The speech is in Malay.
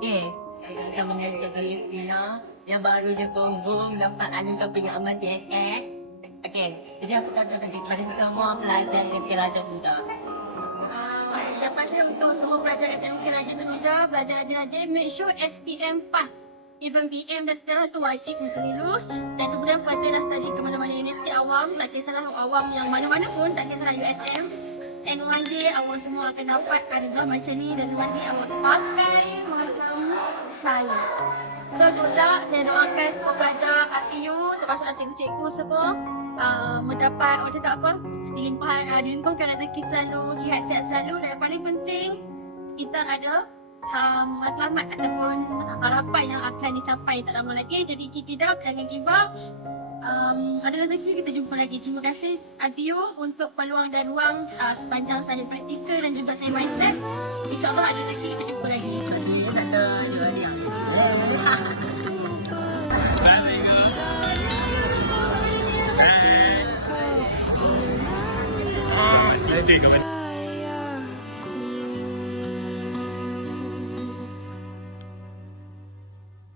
Okey, kita mengajar Filipina yang baru je confirm dapat anugerah pengalaman DSS. Okey, jadi aku kata kepada semua pelajar SMK Raja Muda. Dapat saya untuk semua pelajar SMK Raja Muda, pelajar adik-adik, make sure SPM pass. Even BM dan sejarah tu wajib untuk lulus. Dan kemudian pelajar study ke mana-mana universiti awam, tak kisahlah awam yang mana-mana pun, tak kisahlah USM. And one day awak semua akan dapat anugerah macam ni dan one day awak pakai macam saya. So tak, saya doakan semua pelajar RTU termasuk cikgu-cikgu semua mendapat macam tak apa, dilimpahkan rezeki selalu, sihat-sihat selalu dan yang paling penting kita ada matlamat ataupun harapan yang akan dicapai tak lama lagi. Jadi tidak, jangan give up. Ada rezeki kita jumpa lagi. Terima kasih RTU untuk peluang dan ruang sepanjang saya praktikal dan juga saya main step. InsyaAllah ada rezeki kita jumpa lagi. Kata dia balik. Let's go.